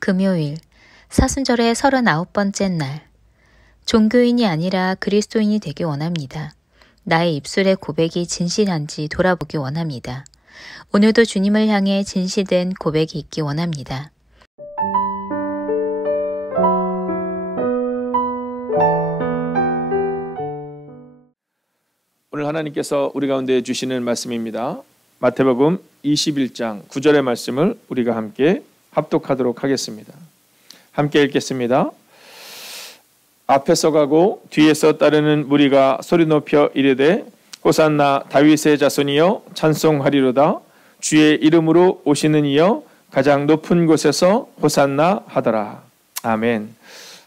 금요일, 사순절의 39번째 날. 종교인이 아니라 그리스도인이 되기 원합니다. 나의 입술의 고백이 진실한지 돌아보기 원합니다. 오늘도 주님을 향해 진실된 고백이 있기 원합니다. 오늘 하나님께서 우리 가운데 주시는 말씀입니다. 마태복음 21장 9절의 말씀을 우리가 함께 합독하도록 하겠습니다. 함께 읽겠습니다. 앞에서 가고 뒤에서 따르는 무리가 소리 높여 이르되 호산나 다윗의 자손이여 찬송하리로다. 주의 이름으로 오시는 이여 가장 높은 곳에서 호산나 하더라. 아멘.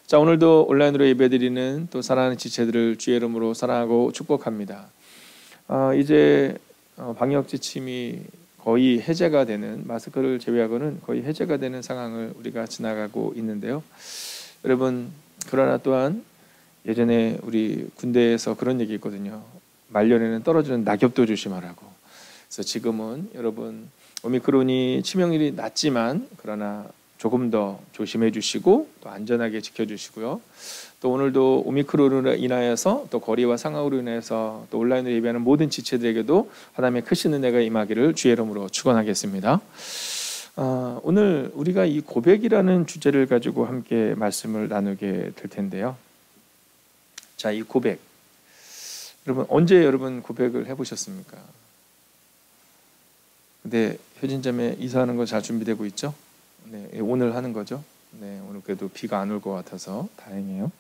자, 오늘도 온라인으로 예배드리는 또 사랑하는 지체들을 주의 이름으로 사랑하고 축복합니다. 이제 방역 지침이 거의 해제가 되는, 마스크를 제외하고는 거의 해제가 되는 상황을 우리가 지나가고 있는데요. 여러분, 그러나 또한 예전에 우리 군대에서 그런 얘기 있거든요. 말년에는 떨어지는 낙엽도 조심하라고. 그래서 지금은 여러분 오미크론이 치명률이 낮지만 그러나 조금 더 조심해 주시고 또 안전하게 지켜주시고요. 또 오늘도 오미크론으로 인하여서 또 거리와 상황으로 인해서 또 온라인으로 예배하는 모든 지체들에게도 하나님의 크신 은혜가 임하기를 주의 이름으로 축원하겠습니다. 오늘 우리가 이 고백이라는 주제를 가지고 함께 말씀을 나누게 될 텐데요. 자, 이 고백. 여러분 언제 고백을 해보셨습니까? 근데 효진점에 이사하는 거 잘 준비되고 있죠? 네, 오늘 하는 거죠. 네, 오늘 그래도 비가 안 올 것 같아서 다행이에요.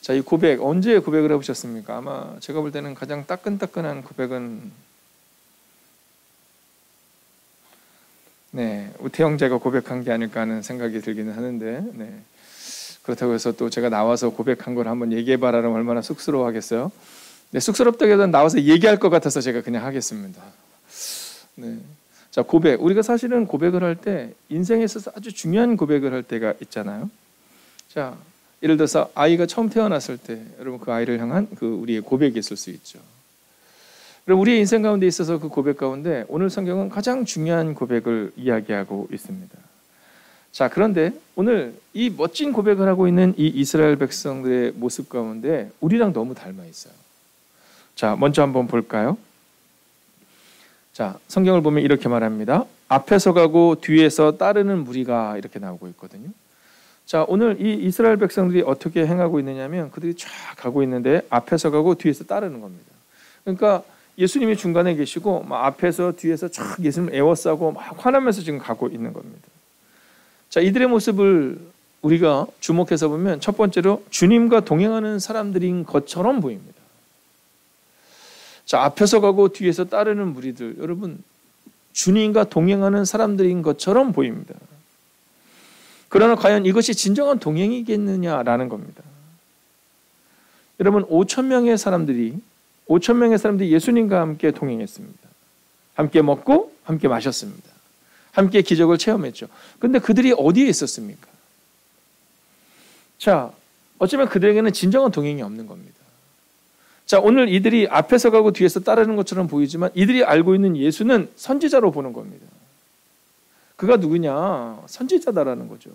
자, 이 고백 언제 고백을 해보셨습니까? 아마 제가 볼 때는 가장 따끈따끈한 고백은 우태영제가 고백한 게 아닐까 하는 생각이 들기는 하는데, 그렇다고 해서 또 제가 나와서 고백한 걸 한번 얘기해봐라면 얼마나 쑥스러워하겠어요? 네, 쑥스럽다기보다는 나와서 얘기할 것 같아서 제가 그냥 하겠습니다. 네. 자, 고백. 우리가 사실은 고백을 할 때 인생에 있어서 아주 중요한 고백을 할 때가 있잖아요. 자, 예를 들어서 아이가 처음 태어났을 때 여러분 그 아이를 향한 그 우리의 고백이 있을 수 있죠. 그럼 우리의 인생 가운데 있어서 그 고백 가운데 오늘 성경은 가장 중요한 고백을 이야기하고 있습니다. 자, 그런데 오늘 이 멋진 고백을 하고 있는 이 이스라엘 백성들의 모습 가운데 우리랑 너무 닮아 있어요. 자, 먼저 한번 볼까요? 자, 성경을 보면 이렇게 말합니다. 앞에서 가고 뒤에서 따르는 무리가 이렇게 나오고 있거든요. 자, 오늘 이 이스라엘 백성들이 어떻게 행하고 있느냐면 그들이 쫙 가고 있는데 앞에서 가고 뒤에서 따르는 겁니다. 그러니까 예수님이 중간에 계시고 막 앞에서 뒤에서 쫙 예수님을 에워싸고 막 화나면서 지금 가고 있는 겁니다. 자, 이들의 모습을 우리가 주목해서 보면 첫 번째로 주님과 동행하는 사람들인 것처럼 보입니다. 자, 앞에서 가고 뒤에서 따르는 무리들, 여러분 주님과 동행하는 사람들인 것처럼 보입니다. 그러나 과연 이것이 진정한 동행이겠느냐라는 겁니다. 여러분 5,000명의 사람들이 예수님과 함께 동행했습니다. 함께 먹고 함께 마셨습니다. 함께 기적을 체험했죠. 그런데 그들이 어디에 있었습니까? 자, 어쩌면 그들에게는 진정한 동행이 없는 겁니다. 자, 오늘 이들이 앞에서 가고 뒤에서 따르는 것처럼 보이지만 이들이 알고 있는 예수는 선지자로 보는 겁니다. 그가 누구냐? 선지자다라는 거죠.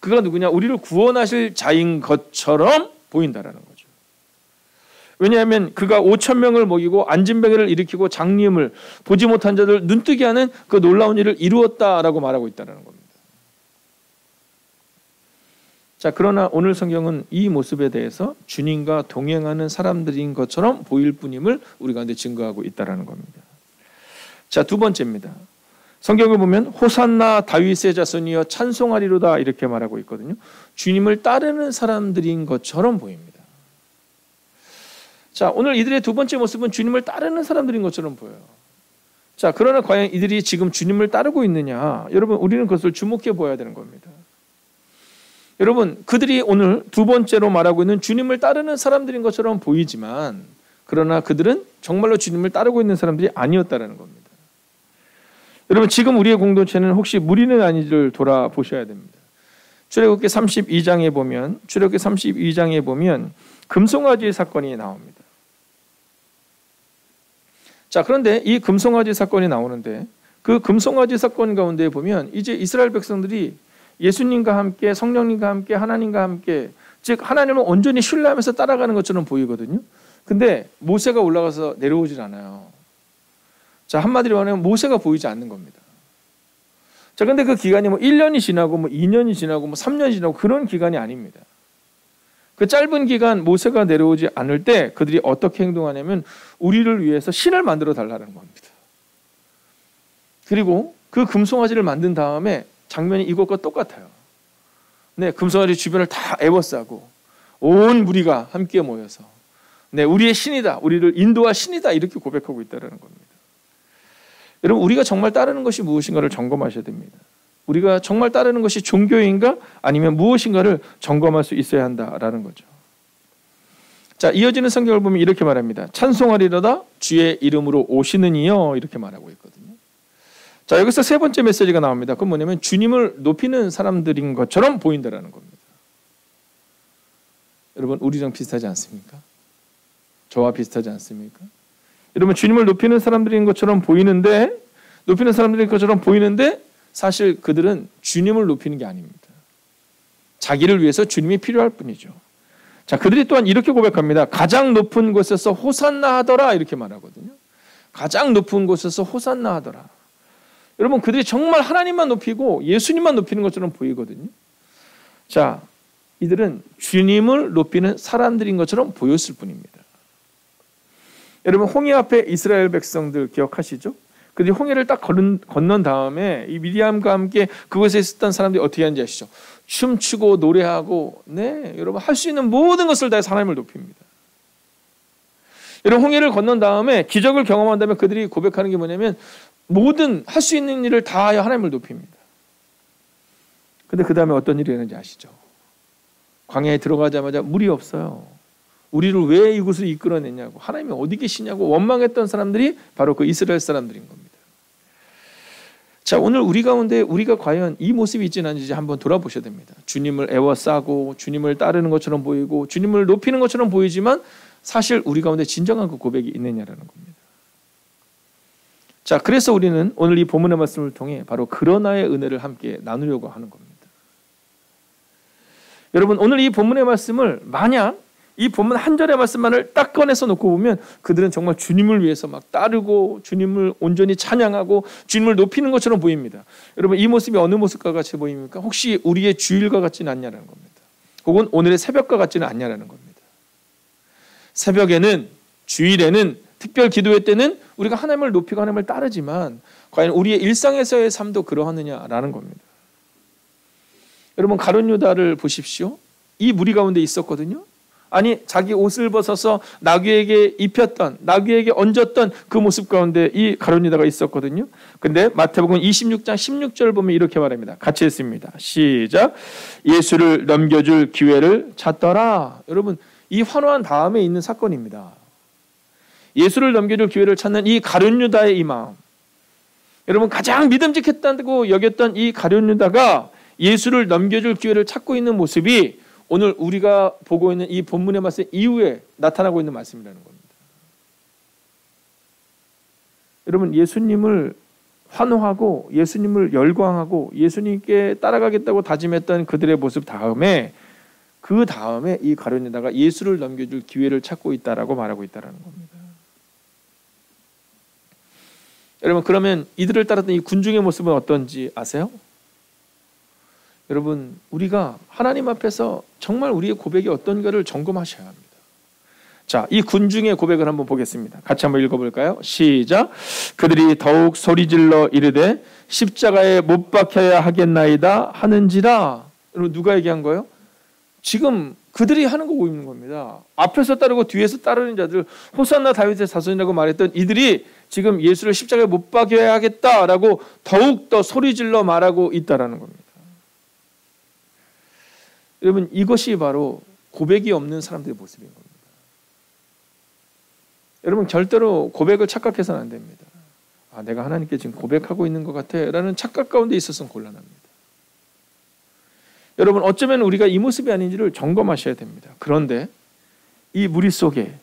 그가 누구냐? 우리를 구원하실 자인 것처럼 보인다라는 거죠. 왜냐하면 그가 5,000명을 먹이고 안진뱅이를 일으키고 장님을 보지 못한 자들 눈뜨게 하는 그 놀라운 일을 이루었다라고 말하고 있다는 겁니다. 자, 그러나 오늘 성경은 이 모습에 대해서 주님과 동행하는 사람들인 것처럼 보일 뿐임을 우리 가운데 증거하고 있다는 겁니다. 자, 두 번째입니다. 성경을 보면 호산나 다윗의 자손이여 찬송하리로다 이렇게 말하고 있거든요. 주님을 따르는 사람들인 것처럼 보입니다. 자, 오늘 이들의 두 번째 모습은 주님을 따르는 사람들인 것처럼 보여요. 자, 그러나 과연 이들이 지금 주님을 따르고 있느냐? 여러분, 우리는 그것을 주목해 보아야 되는 겁니다. 여러분, 그들이 오늘 두 번째로 말하고 있는 주님을 따르는 사람들인 것처럼 보이지만 그러나 그들은 정말로 주님을 따르고 있는 사람들이 아니었다는 겁니다. 여러분, 지금 우리의 공동체는 혹시 무리는 아닌지를 돌아보셔야 됩니다. 출애굽기 32장에 보면 금송아지 사건이 나옵니다. 자, 그런데 이 금송아지 사건이 나오는데 그 금송아지 사건 가운데 보면 이제 이스라엘 백성들이 예수님과 함께 성령님과 함께 하나님과 함께 즉 하나님을 온전히 신뢰하면서 따라가는 것처럼 보이거든요. 근데 모세가 올라가서 내려오질 않아요. 자, 한마디로 말하면 모세가 보이지 않는 겁니다. 자, 근데 그 기간이 뭐 1년이 지나고 뭐 2년이 지나고 뭐 3년이 지나고 그런 기간이 아닙니다. 그 짧은 기간 모세가 내려오지 않을 때 그들이 어떻게 행동하냐면 우리를 위해서 신을 만들어 달라는 겁니다. 그리고 그 금송아지를 만든 다음에 장면이 이것과 똑같아요. 네, 금송아지 주변을 다 에워싸고 온 무리가 함께 모여서 네, 우리의 신이다, 우리를 인도할 신이다 이렇게 고백하고 있다는 겁니다. 여러분, 우리가 정말 따르는 것이 무엇인가를 점검하셔야 됩니다. 우리가 정말 따르는 것이 종교인가 아니면 무엇인가를 점검할 수 있어야 한다라는 거죠. 자, 이어지는 성경을 보면 이렇게 말합니다. 찬송하리로다 주의 이름으로 오시는 이여 이렇게 말하고 있거든요. 자, 여기서 세 번째 메시지가 나옵니다. 그건 뭐냐면 주님을 높이는 사람들인 것처럼 보인다라는 겁니다. 여러분, 우리랑 비슷하지 않습니까? 저와 비슷하지 않습니까? 여러분, 주님을 높이는 사람들인 것처럼 보이는데 사실 그들은 주님을 높이는 게 아닙니다. 자기를 위해서 주님이 필요할 뿐이죠. 자, 그들이 또한 이렇게 고백합니다. 가장 높은 곳에서 호산나 하더라 이렇게 말하거든요. 가장 높은 곳에서 호산나 하더라. 여러분, 그들이 정말 하나님만 높이고 예수님만 높이는 것처럼 보이거든요. 자, 이들은 주님을 높이는 사람들인 것처럼 보였을 뿐입니다. 여러분, 홍해 앞에 이스라엘 백성들 기억하시죠? 그들이 홍해를 딱 건넌 다음에 이 미리암과 함께 그곳에 있었던 사람들이 어떻게 하는지 아시죠? 춤추고 노래하고 네, 여러분 할 수 있는 모든 것을 다해서 하나님을 높입니다. 여러분, 홍해를 건넌 다음에 기적을 경험한 다음에 그들이 고백하는 게 뭐냐면 모든 할 수 있는 일을 다하여 하나님을 높입니다. 근데 그 다음에 어떤 일이 일어나는지 아시죠? 광야에 들어가자마자 물이 없어요. 우리를 왜 이곳을 이끌어냈냐고, 하나님이 어디 계시냐고 원망했던 사람들이 바로 그 이스라엘 사람들인 겁니다. 자, 오늘 우리 가운데 우리가 과연 이 모습이 있지는 않은지 한번 돌아보셔야 됩니다. 주님을 애워싸고 주님을 따르는 것처럼 보이고 주님을 높이는 것처럼 보이지만 사실 우리 가운데 진정한 그 고백이 있느냐라는 겁니다. 자, 그래서 우리는 오늘 이 본문의 말씀을 통해 바로 그러나의 은혜를 함께 나누려고 하는 겁니다. 여러분, 오늘 이 본문의 말씀을 만약 이 본문 한 절의 말씀만을 딱 꺼내서 놓고 보면 그들은 정말 주님을 위해서 막 따르고 주님을 온전히 찬양하고 주님을 높이는 것처럼 보입니다. 여러분, 이 모습이 어느 모습과 같이 보입니까? 혹시 우리의 주일과 같지는 않냐는 겁니다. 혹은 오늘의 새벽과 같지는 않냐는 겁니다. 새벽에는, 주일에는, 특별 기도회 때는 우리가 하나님을 높이고 하나님을 따르지만 과연 우리의 일상에서의 삶도 그러하느냐라는 겁니다. 여러분, 가룟 유다를 보십시오. 이 무리 가운데 있었거든요. 아니, 자기 옷을 벗어서 나귀에게 입혔던, 나귀에게 얹었던 그 모습 가운데 이 가룟 유다가 있었거든요. 근데 마태복음 26장 16절 보면 이렇게 말합니다. 같이 했습니다. 시작. 예수를 넘겨줄 기회를 찾더라. 여러분, 이 환호한 다음에 있는 사건입니다. 예수를 넘겨줄 기회를 찾는 이 가룟 유다의 이 마음. 여러분, 가장 믿음직했다고 여겼던 이 가룟 유다가 예수를 넘겨줄 기회를 찾고 있는 모습이 오늘 우리가 보고 있는 이 본문의 말씀 이후에 나타나고 있는 말씀이라는 겁니다. 여러분, 예수님을 환호하고 예수님을 열광하고 예수님께 따라가겠다고 다짐했던 그들의 모습 다음에 그 다음에 이 가룟 유다가 예수를 넘겨줄 기회를 찾고 있다라고 말하고 있다는 겁니다. 여러분, 그러면 이들을 따랐던 이 군중의 모습은 어떤지 아세요? 여러분, 우리가 하나님 앞에서 정말 우리의 고백이 어떤가를 점검하셔야 합니다. 자, 이 군중의 고백을 한번 보겠습니다. 같이 한번 읽어볼까요? 시작. 그들이 더욱 소리질러 이르되 십자가에 못 박혀야 하겠나이다 하는지라. 여러분, 누가 얘기한 거예요? 지금 그들이 하는 거 보이는 겁니다. 앞에서 따르고 뒤에서 따르는 자들, 호산나 다윗의 자손이라고 말했던 이들이 지금 예수를 십자가에 못 박여야 하겠다라고 더욱 더 소리질러 말하고 있다라는 겁니다. 여러분, 이것이 바로 고백이 없는 사람들의 모습인 겁니다. 여러분, 절대로 고백을 착각해서는 안 됩니다. 아, 내가 하나님께 지금 고백하고 있는 것 같아 라는 착각 가운데 있어서는 곤란합니다. 여러분, 어쩌면 우리가 이 모습이 아닌지를 점검하셔야 됩니다. 그런데 이 무리 속에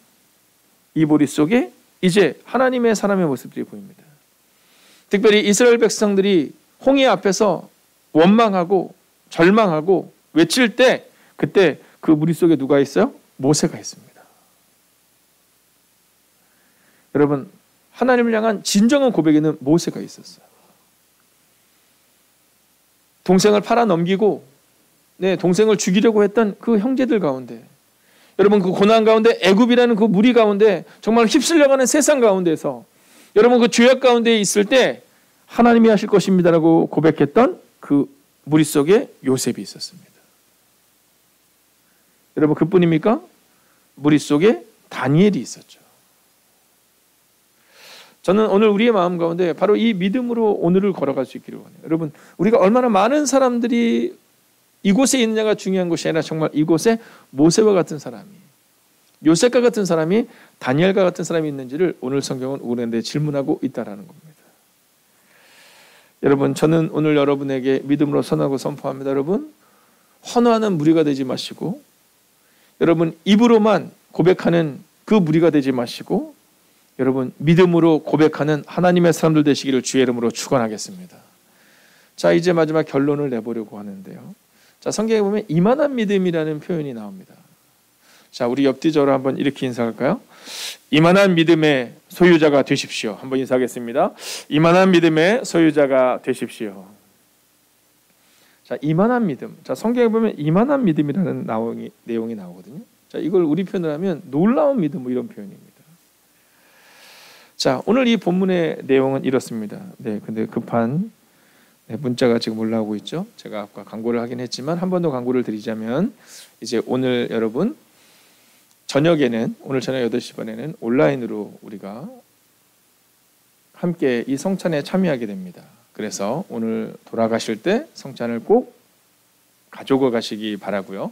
이제 하나님의 사람의 모습들이 보입니다. 특별히 이스라엘 백성들이 홍해 앞에서 원망하고 절망하고 외칠 때 그때 그 무리 속에 누가 있어요? 모세가 있습니다. 여러분, 하나님을 향한 진정한 고백에는 모세가 있었어요. 동생을 팔아 넘기고 동생을 죽이려고 했던 그 형제들 가운데, 여러분 그 고난 가운데, 애굽이라는 그 무리 가운데, 정말 휩쓸려가는 세상 가운데서 여러분 그 죄악 가운데 있을 때 하나님이 하실 것입니다라고 고백했던 그 무리 속에 요셉이 있었습니다. 여러분 그뿐입니까? 무리 속에 다니엘이 있었죠. 저는 오늘 우리의 마음 가운데 바로 이 믿음으로 오늘을 걸어갈 수 있기를 원해요. 여러분, 우리가 얼마나 많은 사람들이 이곳에 있느냐가 중요한 것이 아니라 정말 이곳에 모세와 같은 사람이, 요셉과 같은 사람이, 다니엘과 같은 사람이 있는지를 오늘 성경은 우리한테 질문하고 있다라는 겁니다. 여러분, 저는 오늘 여러분에게 믿음으로 선하고 선포합니다. 여러분, 헌화하는 무리가 되지 마시고, 여러분 입으로만 고백하는 그 무리가 되지 마시고, 여러분 믿음으로 고백하는 하나님의 사람들 되시기를 주의 이름으로 축원하겠습니다. 자, 이제 마지막 결론을 내보려고 하는데요. 자, 성경에 보면 이만한 믿음이라는 표현이 나옵니다. 자, 우리 옆뒤적으로 한번 이렇게 인사할까요? 이만한 믿음의 소유자가 되십시오. 한번 인사하겠습니다. 이만한 믿음의 소유자가 되십시오. 자, 이만한 믿음. 자, 성경에 보면 이만한 믿음이라는 내용이 나오거든요. 자, 이걸 우리 표현을 하면 놀라운 믿음, 뭐 이런 표현입니다. 자, 오늘 이 본문의 내용은 이렇습니다. 근데 급한 문자가 지금 올라오고 있죠. 제가 아까 광고를 하긴 했지만 한 번 더 광고를 드리자면, 이제 오늘 여러분 저녁에는, 오늘 저녁 8시 반에는 온라인으로 우리가 함께 이 성찬에 참여하게 됩니다. 그래서 오늘 돌아가실 때 성찬을 꼭 가지고 가시기 바라고요.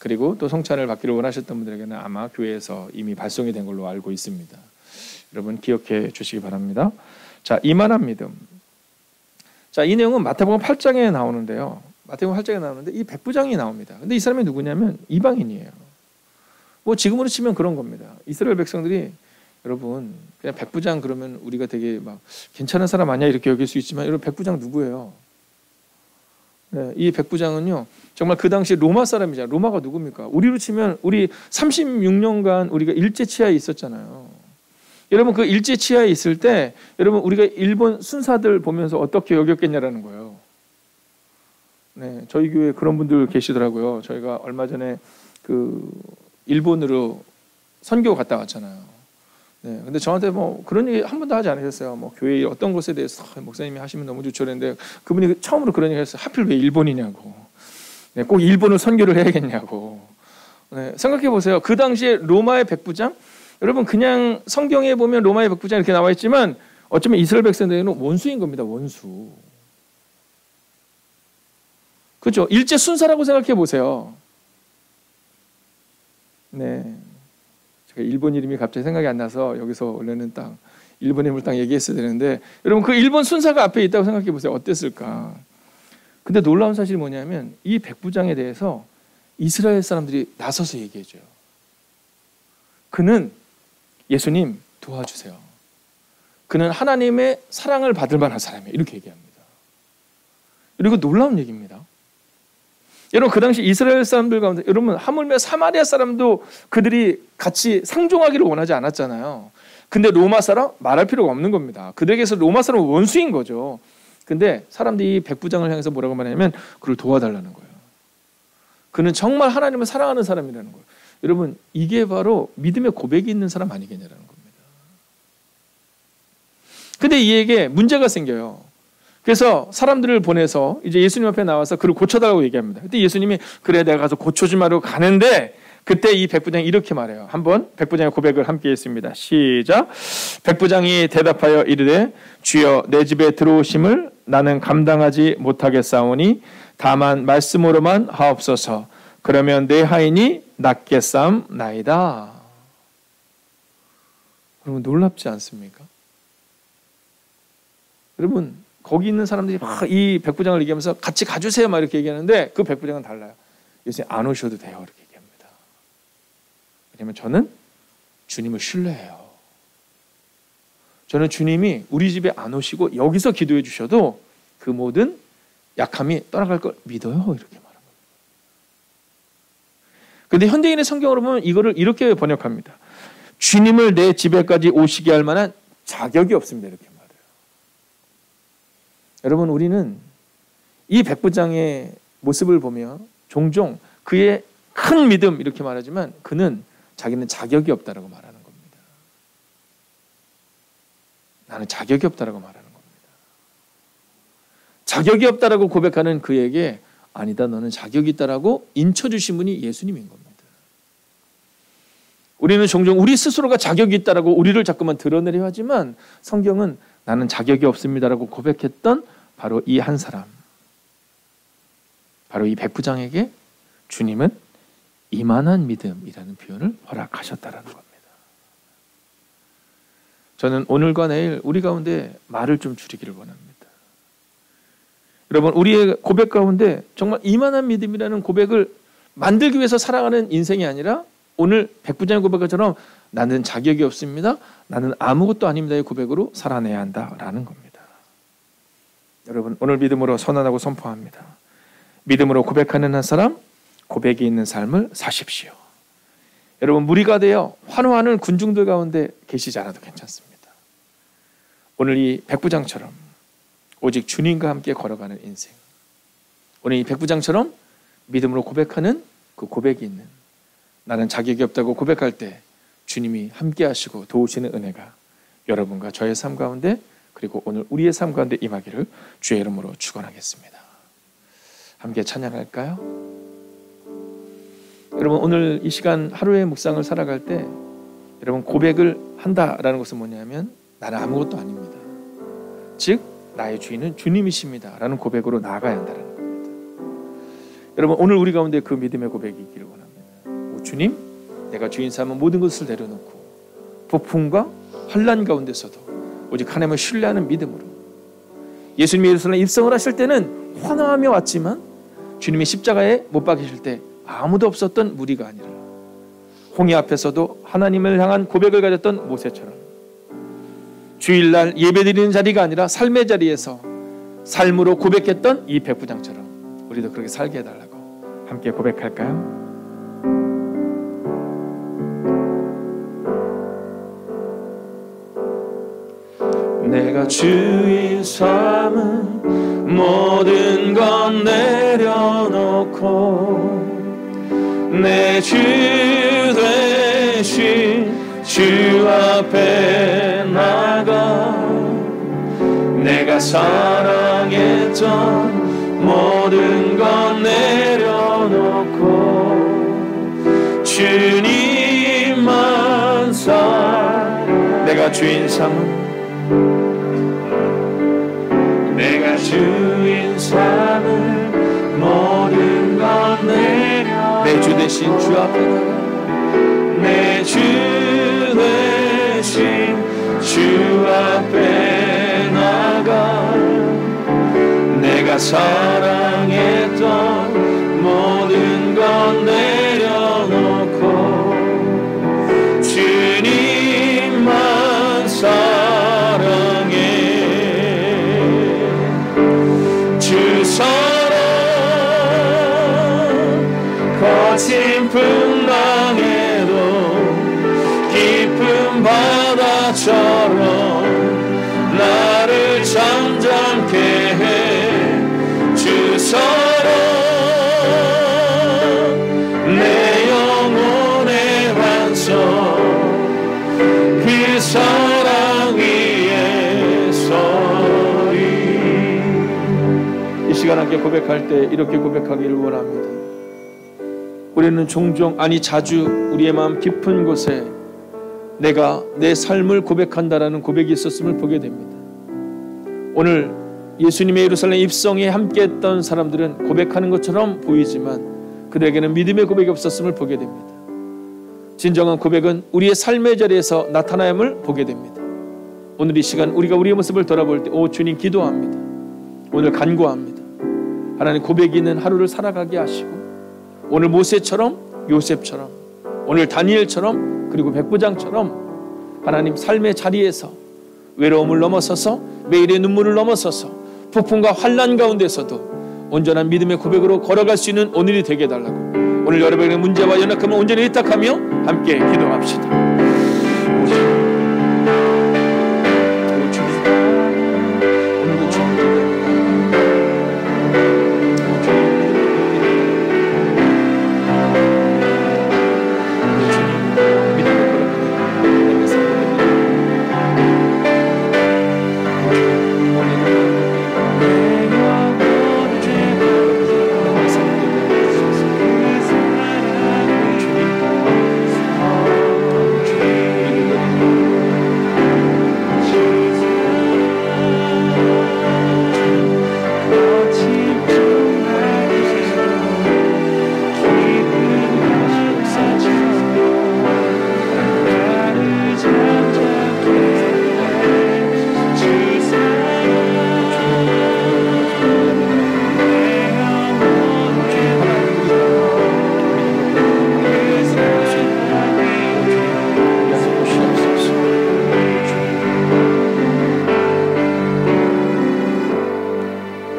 그리고 또 성찬을 받기를 원하셨던 분들에게는 아마 교회에서 이미 발송이 된 걸로 알고 있습니다. 여러분 기억해 주시기 바랍니다. 자, 이만한 믿음. 자, 이 내용은 마태복음 8장에 나오는데요. 마태복음 8장에 나오는데 이 백부장이 나옵니다. 근데 이 사람이 누구냐면 이방인이에요. 뭐 지금으로 치면 그런 겁니다. 이스라엘 백성들이, 여러분 그냥 백부장 그러면 우리가 되게 막 괜찮은 사람 아니야 이렇게 여길 수 있지만, 여러분 백부장 누구예요? 이 백부장은요 정말 그 당시 로마 사람이잖아요. 로마가 누굽니까? 우리로 치면 우리 36년간 우리가 일제 치하에 있었잖아요. 여러분 그 일제 치하에 있을 때 여러분 우리가 일본 순사들 보면서 어떻게 여겼겠냐라는 거예요. 저희 교회에 그런 분들 계시더라고요. 저희가 얼마 전에 그 일본으로 선교 갔다 왔잖아요. 근데 저한테 뭐 그런 얘기 한 번도 하지 않으셨어요. 뭐 교회 어떤 것에 대해서 목사님이 하시면 너무 좋죠. 그랬는데 그분이 처음으로 그런 얘기 했어요. 하필 왜 일본이냐고. 꼭 일본을 선교를 해야겠냐고. 생각해 보세요. 그 당시에 로마의 백부장, 여러분 그냥 성경에 보면 로마의 백부장 이렇게 나와 있지만 어쩌면 이스라엘 백성들에게는 원수인 겁니다. 원수. 그렇죠? 일제 순사라고 생각해 보세요. 제가 일본 이름이 갑자기 생각이 안 나서 여기서 원래는 딱 일본 이름을 딱 얘기했어야 되는데, 여러분 그 일본 순사가 앞에 있다고 생각해 보세요. 어땠을까? 근데 놀라운 사실이 뭐냐면 이 백부장에 대해서 이스라엘 사람들이 나서서 얘기해줘요. 그는 예수님 도와주세요. 그는 하나님의 사랑을 받을 만한 사람이에요. 이렇게 얘기합니다. 그리고 놀라운 얘기입니다. 여러분 그 당시 이스라엘 사람들 가운데, 여러분 하물며 사마리아 사람도 그들이 같이 상종하기를 원하지 않았잖아요. 근데 로마 사람 말할 필요가 없는 겁니다. 그들에게서 로마 사람은 원수인 거죠. 근데 사람들이 이 백부장을 향해서 뭐라고 말하냐면 그를 도와달라는 거예요. 그는 정말 하나님을 사랑하는 사람이라는 거예요. 여러분 이게 바로 믿음의 고백이 있는 사람 아니겠냐라는 겁니다. 근데 이에게 문제가 생겨요. 그래서 사람들을 보내서 이제 예수님 앞에 나와서 그를 고쳐달라고 얘기합니다. 그때 예수님이 그래 내가 가서 고쳐주지 말고 가는데, 그때 이 백부장이 이렇게 말해요. 한번 백부장의 고백을 함께 했습니다. 시작. 백부장이 대답하여 이르되 주여 내 집에 들어오심을 나는 감당하지 못하겠사오니 다만 말씀으로만 하옵소서. 그러면 내 하인이 낫겠사옵나이다. 여러분 놀랍지 않습니까? 여러분 거기 있는 사람들이 막 이 백부장을 얘기하면서 같이 가주세요 막 이렇게 얘기하는데 그 백부장은 달라요. 예수님 안 오셔도 돼요 이렇게 얘기합니다. 왜냐하면 저는 주님을 신뢰해요. 저는 주님이 우리 집에 안 오시고 여기서 기도해 주셔도 그 모든 약함이 떠나갈 걸 믿어요. 이렇게 말합니다. 그런데 현대인의 성경으로 보면 이거를 이렇게 번역합니다. 주님을 내 집에까지 오시게 할 만한 자격이 없습니다. 이렇게 말해요. 여러분, 우리는 이 백부장의 모습을 보며 종종 그의 큰 믿음 이렇게 말하지만 그는 자기는 자격이 없다라고 말하는 겁니다. 나는 자격이 없다라고 말하는 겁니다. 자격이 없다라고 고백하는 그에게 아니다, 너는 자격이 있다라고 인쳐주신 분이 예수님인 겁니다. 우리는 종종 우리 스스로가 자격이 있다라고 우리를 자꾸만 드러내려 하지만 성경은 나는 자격이 없습니다라고 고백했던 바로 이 한 사람, 바로 이 백부장에게 주님은 이만한 믿음이라는 표현을 허락하셨다라는 겁니다. 저는 오늘과 내일 우리 가운데 말을 좀 줄이기를 원합니다. 여러분, 우리의 고백 가운데 정말 이만한 믿음이라는 고백을 만들기 위해서 살아가는 인생이 아니라 오늘 백부장의 고백처럼 나는 자격이 없습니다, 나는 아무것도 아닙니다의 고백으로 살아내야 한다라는 겁니다. 여러분, 오늘 믿음으로 선언하고 선포합니다. 믿음으로 고백하는 한 사람, 고백이 있는 삶을 사십시오. 여러분, 무리가 되어 환호하는 군중들 가운데 계시지 않아도 괜찮습니다. 오늘 이 백부장처럼 오직 주님과 함께 걸어가는 인생, 오늘 이 백부장처럼 믿음으로 고백하는 그 고백이 있는, 나는 자격이 없다고 고백할 때 주님이 함께 하시고 도우시는 은혜가 여러분과 저의 삶 가운데, 그리고 오늘 우리의 삶 가운데 임하기를 주의 이름으로 축원하겠습니다. 함께 찬양할까요? 여러분, 오늘 이 시간 하루의 묵상을 살아갈 때 여러분, 고백을 한다라는 것은 뭐냐면 나는 아무것도 아닙니다, 즉 나의 주인은 주님이십니다 라는 고백으로 나아가야 한다는 겁니다. 여러분, 오늘 우리 가운데 그 믿음의 고백이 있기를 원합니다. 오 주님, 내가 주인 삼은 모든 것을 내려놓고 폭풍과 환난 가운데서도 오직 하나님을 신뢰하는 믿음으로, 예수님이 예루살렘에 입성을 하실 때는 환호하며 왔지만 주님이 십자가에 못 박히실 때 아무도 없었던 무리가 아니라 홍해 앞에서도 하나님을 향한 고백을 가졌던 모세처럼, 주일날 예배드리는 자리가 아니라 삶의 자리에서 삶으로 고백했던 이 백부장처럼 우리도 그렇게 살게 해달라고 함께 고백할까요? 내가 주인 삼은 모든 건 내려놓고 내 주 되신 주 앞에 나가 내가 사랑했던 모든 건 내려놓고 주님만 내가 주인 삼은 내가 주인 삼은 모든 건 내려 내 주 대신 주 앞에 나가 내 주 대신 주 앞에 나가 내가 사랑했던 모든 건 내려놓고 주님만 사랑해 주 사랑 거친 풍랑에도 깊은 바다처럼 나를 잠잠케 해 주 사랑 내 영혼의 완성 그 사랑 위에 서리. 이 시간 함께 고백할 때 이렇게 고백하기를 원합니다. 우리는 종종, 아니 자주 우리의 마음 깊은 곳에 내가 내 삶을 고백한다라는 고백이 있었음을 보게 됩니다. 오늘 예수님의 예루살렘 입성에 함께했던 사람들은 고백하는 것처럼 보이지만 그들에게는 믿음의 고백이 없었음을 보게 됩니다. 진정한 고백은 우리의 삶의 자리에서 나타남을 보게 됩니다. 오늘 이 시간 우리가 우리의 모습을 돌아볼 때 오 주님 기도합니다. 오늘 간구합니다. 하나님 고백이 있는 하루를 살아가게 하시고 오늘 모세처럼 요셉처럼 오늘 다니엘처럼 그리고 백부장처럼 하나님 삶의 자리에서 외로움을 넘어서서 매일의 눈물을 넘어서서 폭풍과 환난 가운데서도 온전한 믿음의 고백으로 걸어갈 수 있는 오늘이 되게 해달라고 오늘 여러분의 문제와 연약함을 온전히 의탁하며 함께 기도합시다.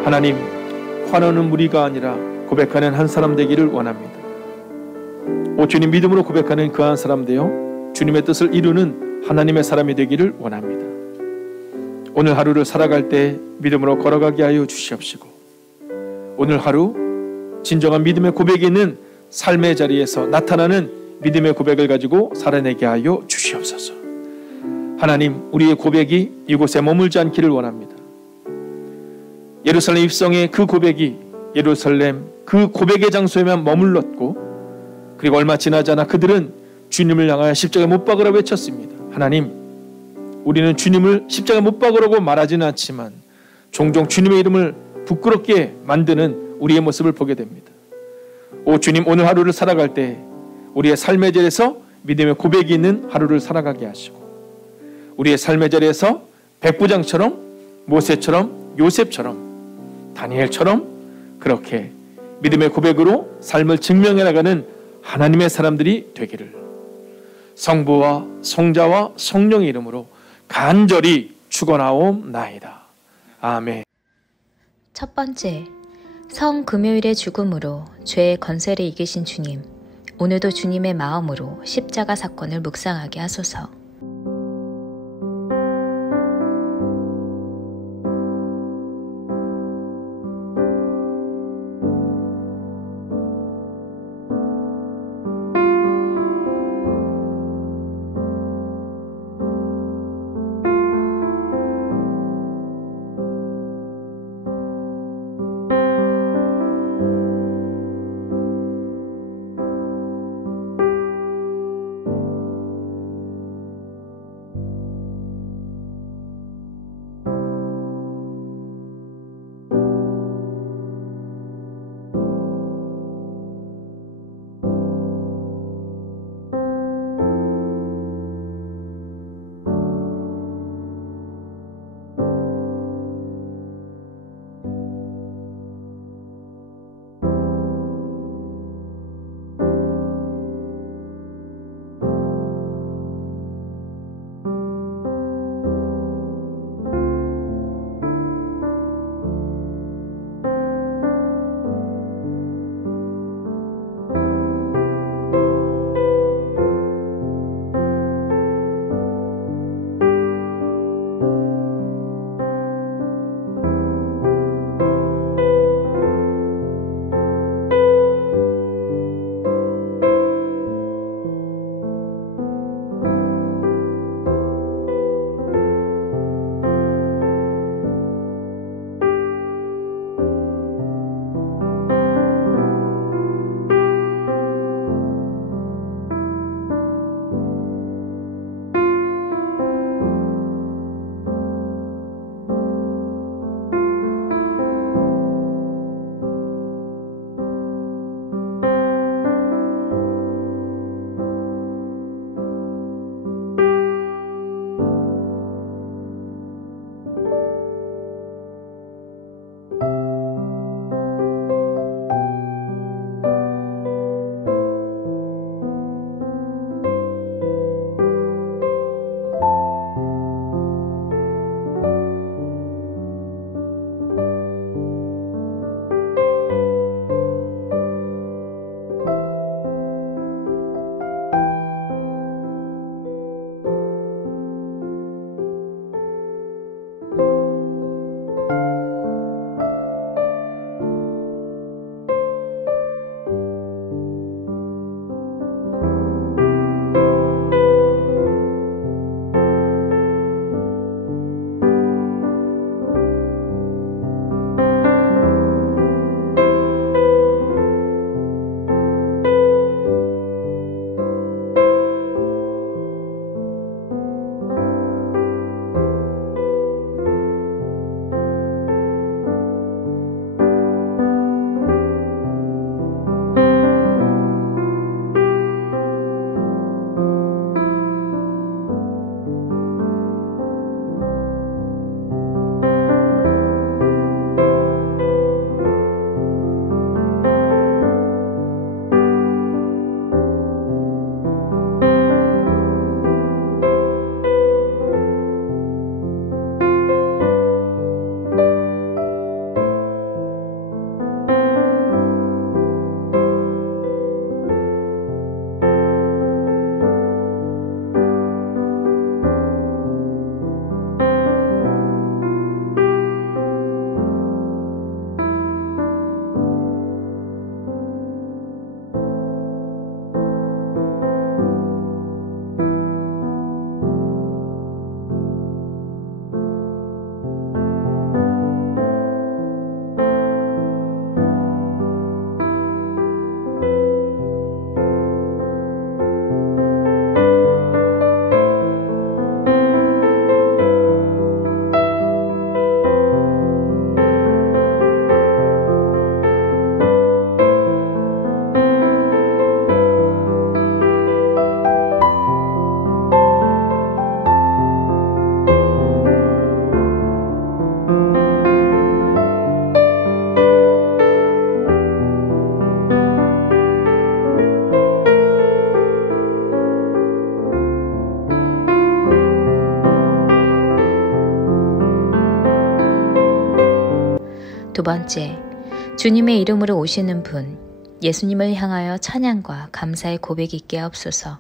하나님, 환호는 무리가 아니라 고백하는 한 사람 되기를 원합니다. 오 주님, 믿음으로 고백하는 그 한 사람 되어 주님의 뜻을 이루는 하나님의 사람이 되기를 원합니다. 오늘 하루를 살아갈 때 믿음으로 걸어가게 하여 주시옵시고 오늘 하루 진정한 믿음의 고백이 있는 삶의 자리에서 나타나는 믿음의 고백을 가지고 살아내게 하여 주시옵소서. 하나님, 우리의 고백이 이곳에 머물지 않기를 원합니다. 예루살렘 입성의 그 고백이 예루살렘 그 고백의 장소에만 머물렀고 그리고 얼마 지나지 않아 그들은 주님을 향하여 십자가에 못 박으라 외쳤습니다. 하나님, 우리는 주님을 십자가에 못 박으라고 말하지는 않지만 종종 주님의 이름을 부끄럽게 만드는 우리의 모습을 보게 됩니다. 오 주님, 오늘 하루를 살아갈 때 우리의 삶의 자리에서 믿음의 고백이 있는 하루를 살아가게 하시고 우리의 삶의 자리에서 백부장처럼 모세처럼 요셉처럼 다니엘처럼 그렇게 믿음의 고백으로 삶을 증명해 나가는 하나님의 사람들이 되기를 성부와 성자와 성령의 이름으로 간절히 축원하옵나이다. 아멘. 첫 번째, 성금요일의 죽음으로 죄의 권세를 이기신 주님, 오늘도 주님의 마음으로 십자가 사건을 묵상하게 하소서. 번째, 주님의 이름으로 오시는 분, 예수님을 향하여 찬양과 감사의 고백이 있게 하옵소서.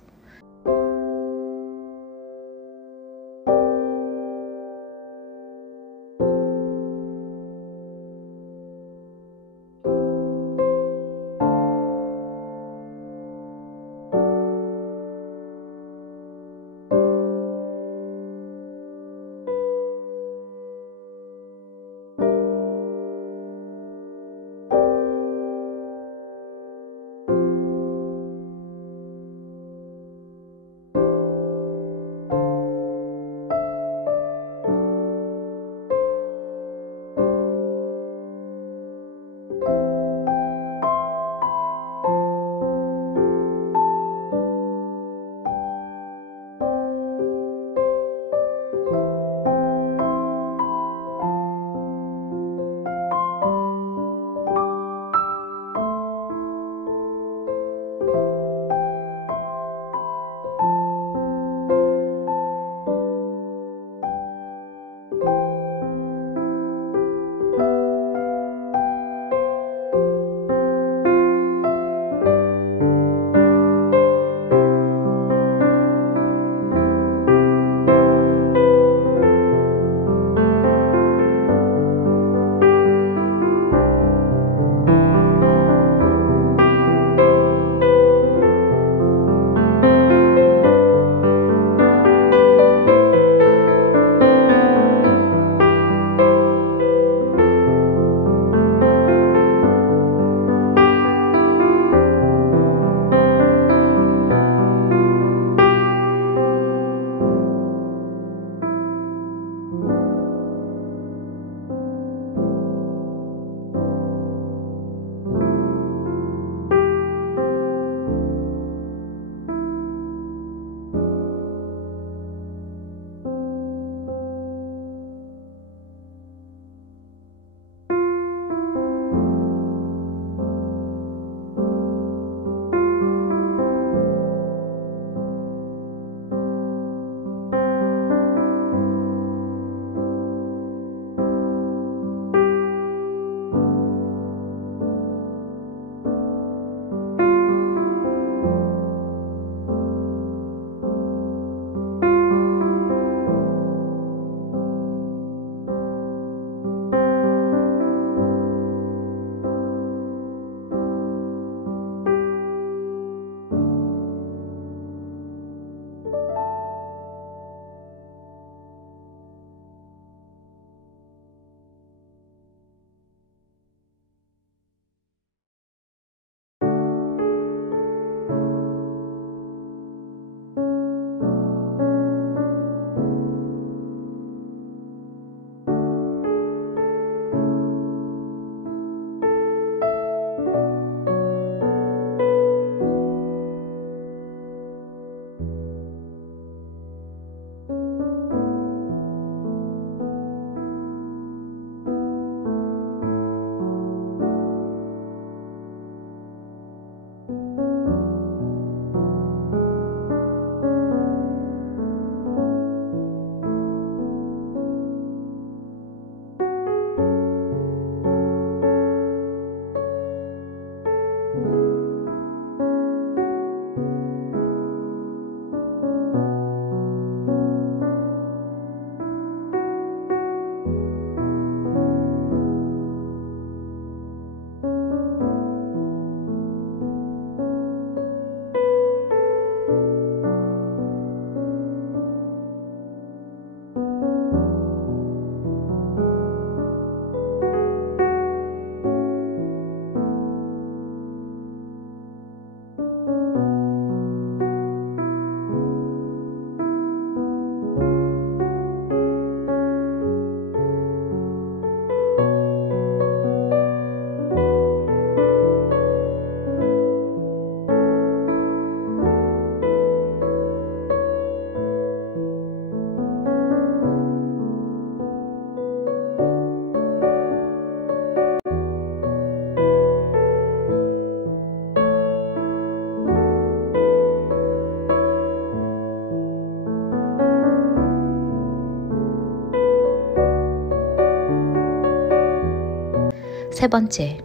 세 번째,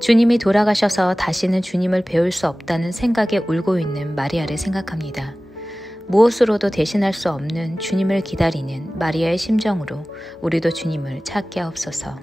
주님이 돌아가셔서 다시는 주님을 배울 수 없다는 생각에 울고 있는 마리아를 생각합니다. 무엇으로도 대신할 수 없는 주님을 기다리는 마리아의 심정으로 우리도 주님을 찾게 하옵소서.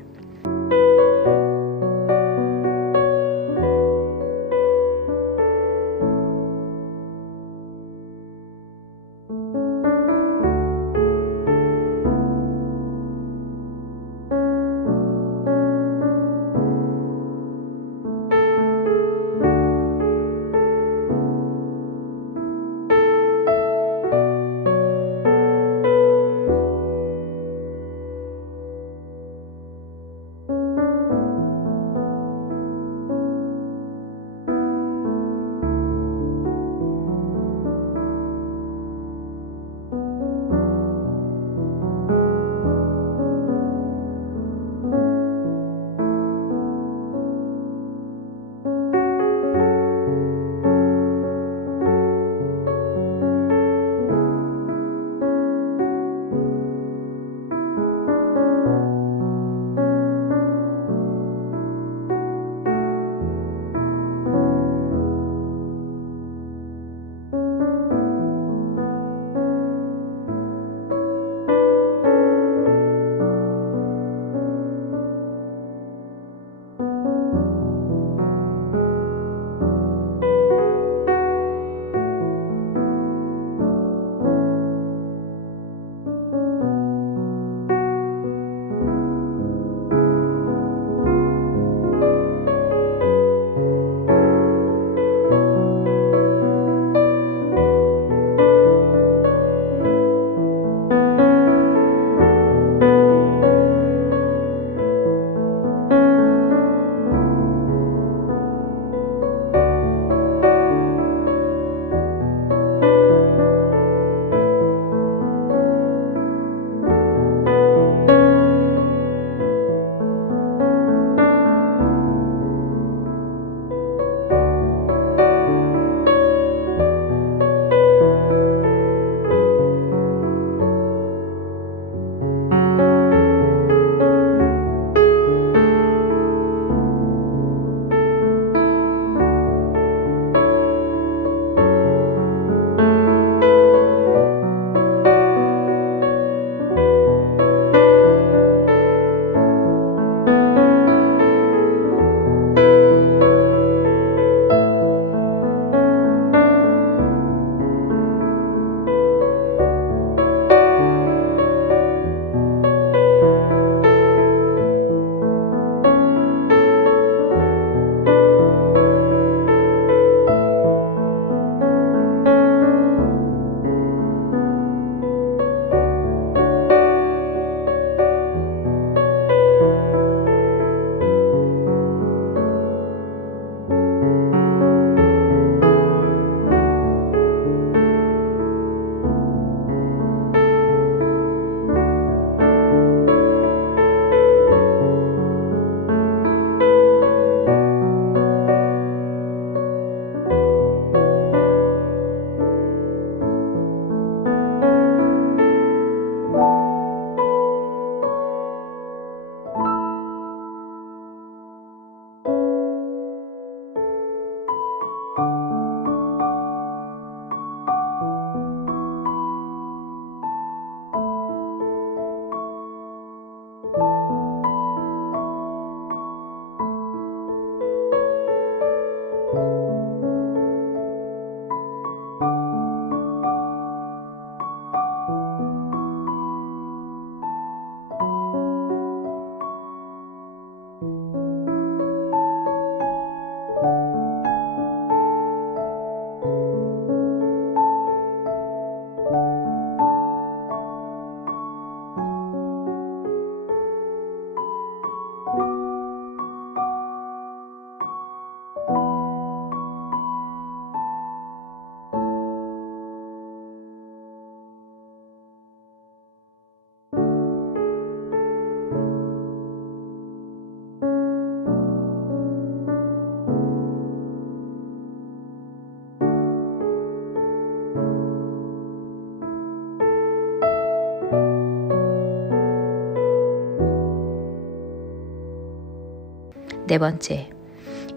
네 번째,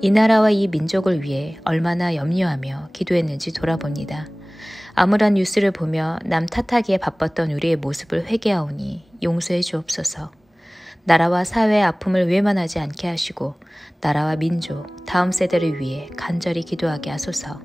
이 나라와 이 민족을 위해 얼마나 염려하며 기도했는지 돌아봅니다. 암울한 뉴스를 보며 남 탓하기에 바빴던 우리의 모습을 회개하오니 용서해 주옵소서. 나라와 사회의 아픔을 외면하지 않게 하시고 나라와 민족, 다음 세대를 위해 간절히 기도하게 하소서.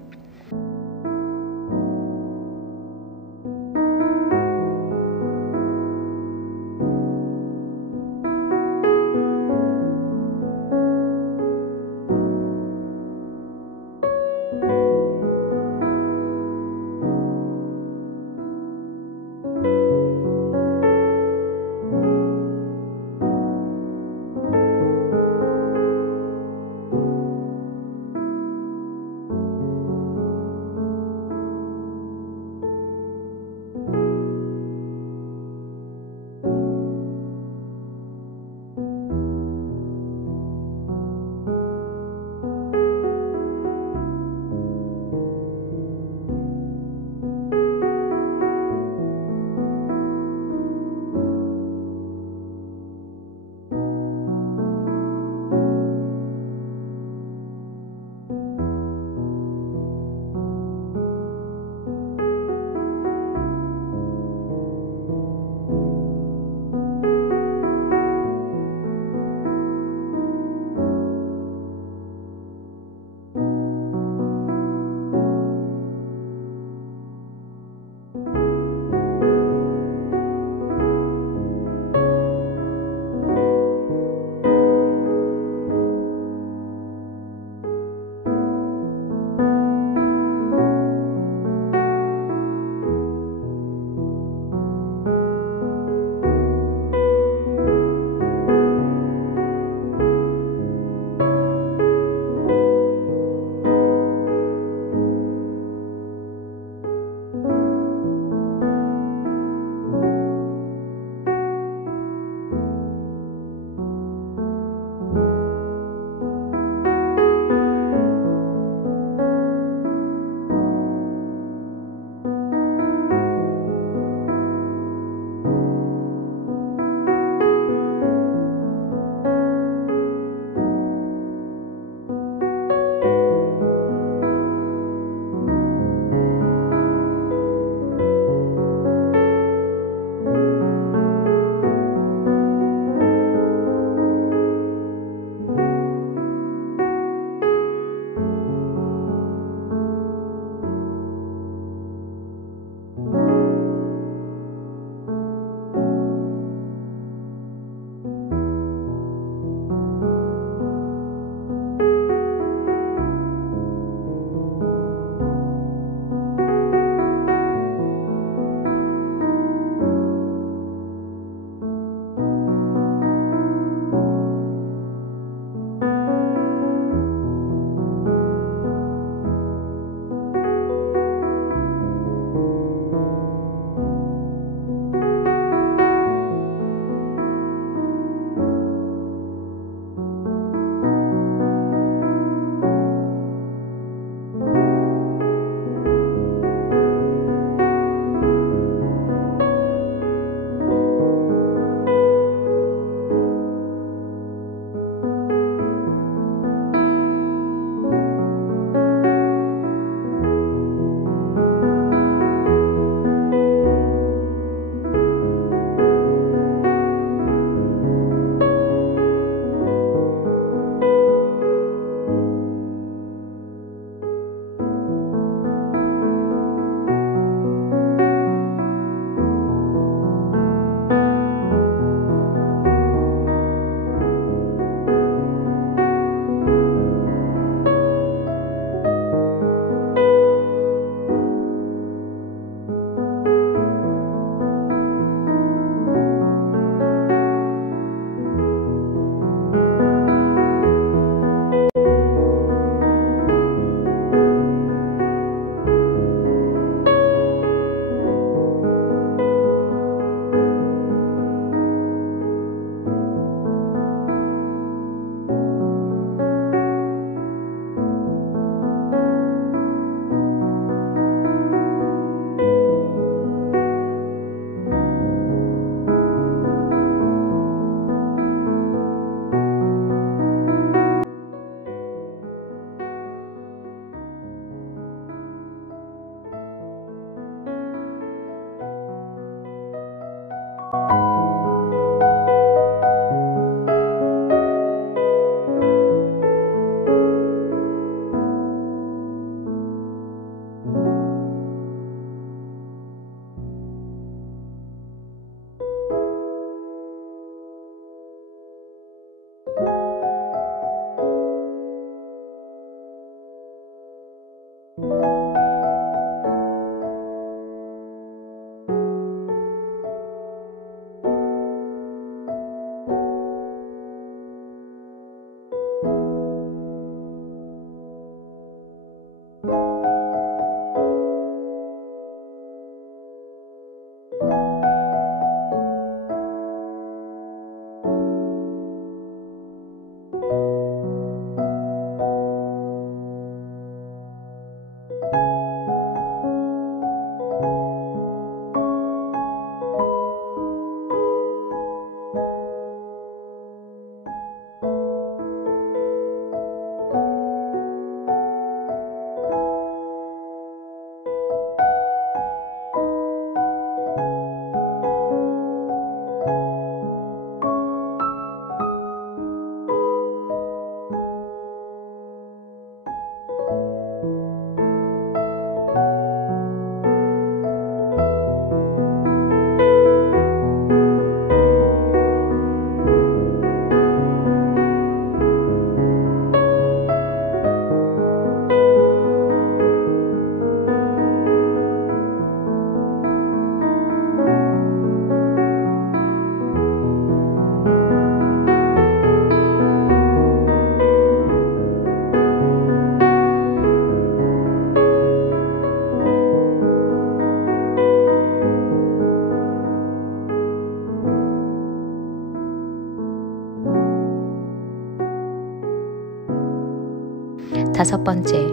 다섯 번째,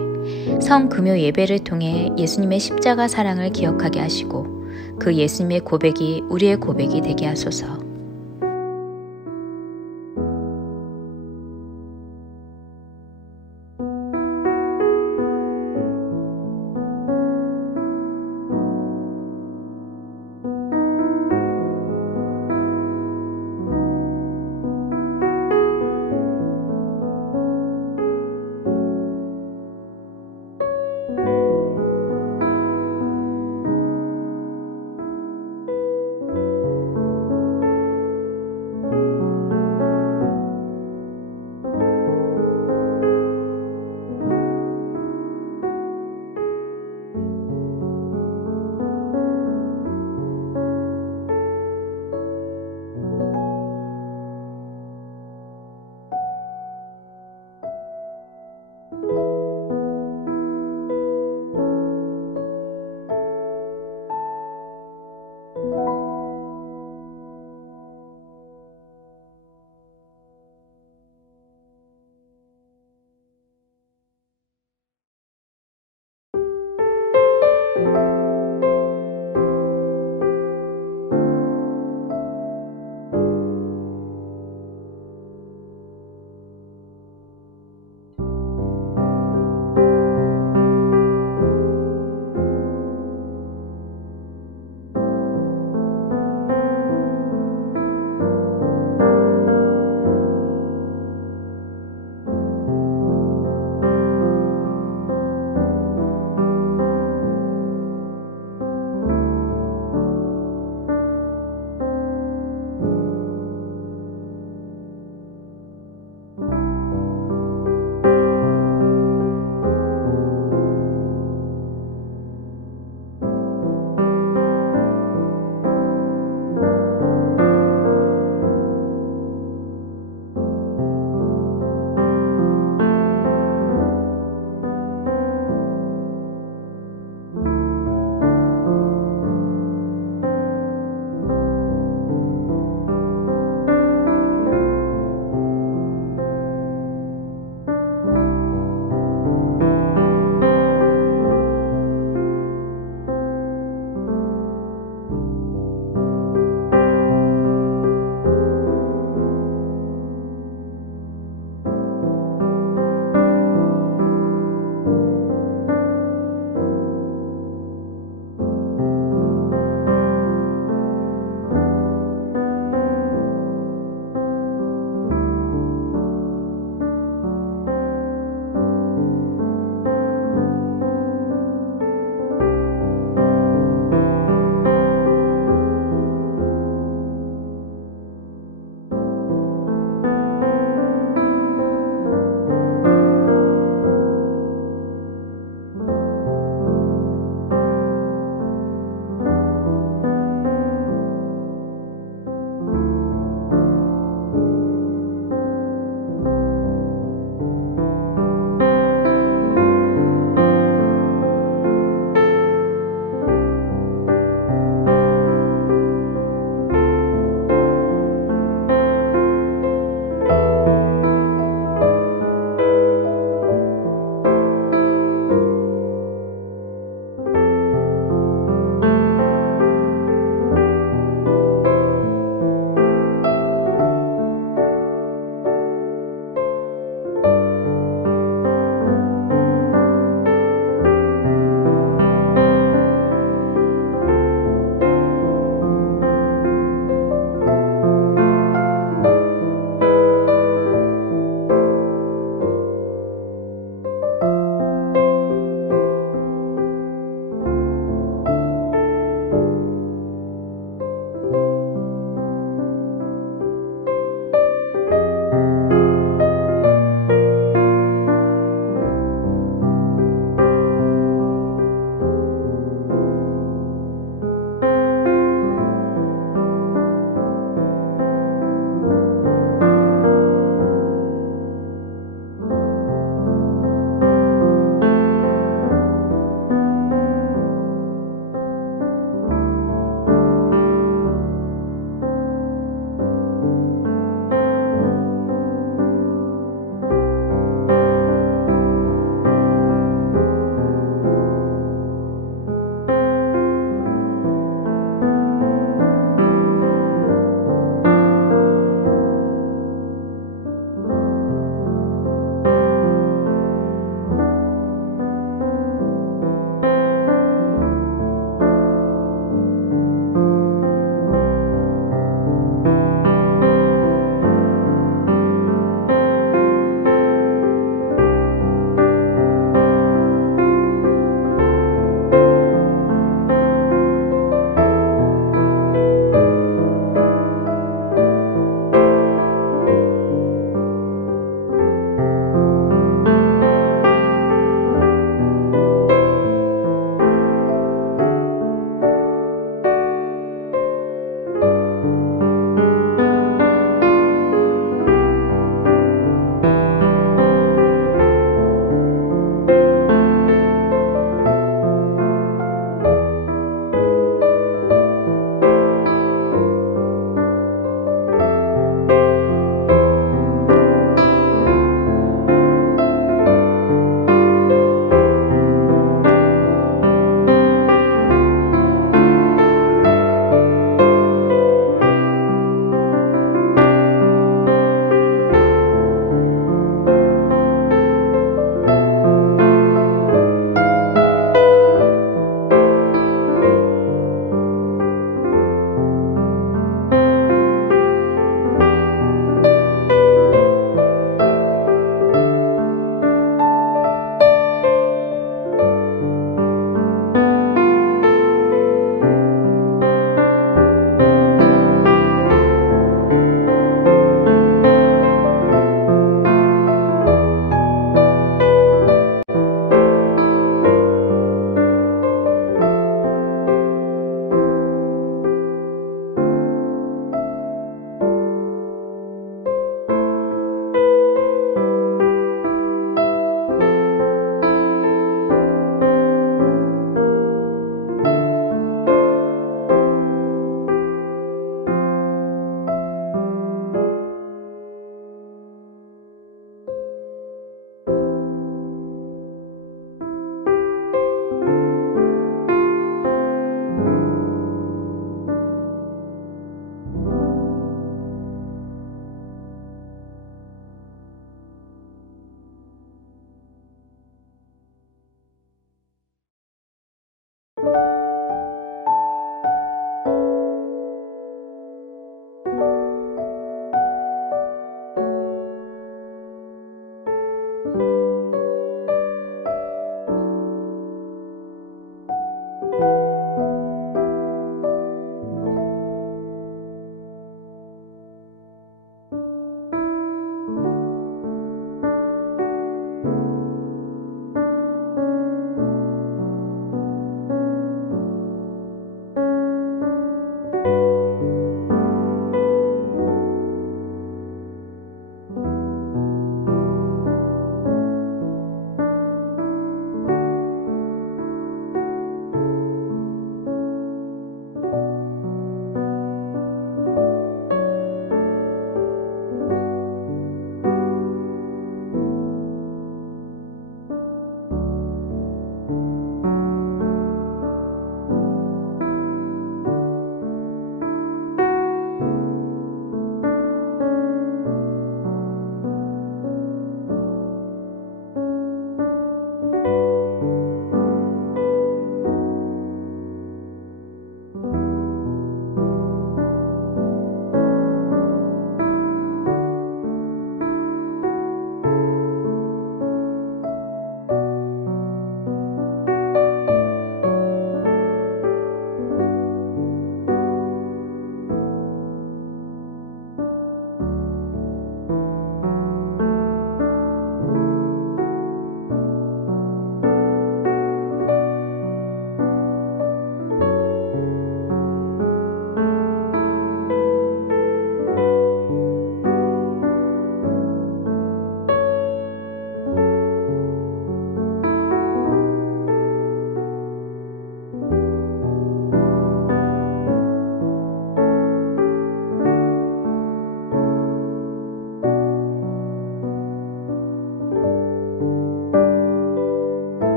성금요 예배를 통해 예수님의 십자가 사랑을 기억하게 하시고 그 예수님의 고백이 우리의 고백이 되게 하소서.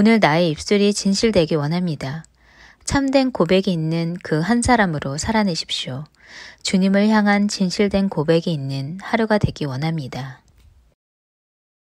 오늘 나의 입술이 진실되기 원합니다. 참된 고백이 있는 그 한 사람으로 살아내십시오. 주님을 향한 진실된 고백이 있는 하루가 되기 원합니다.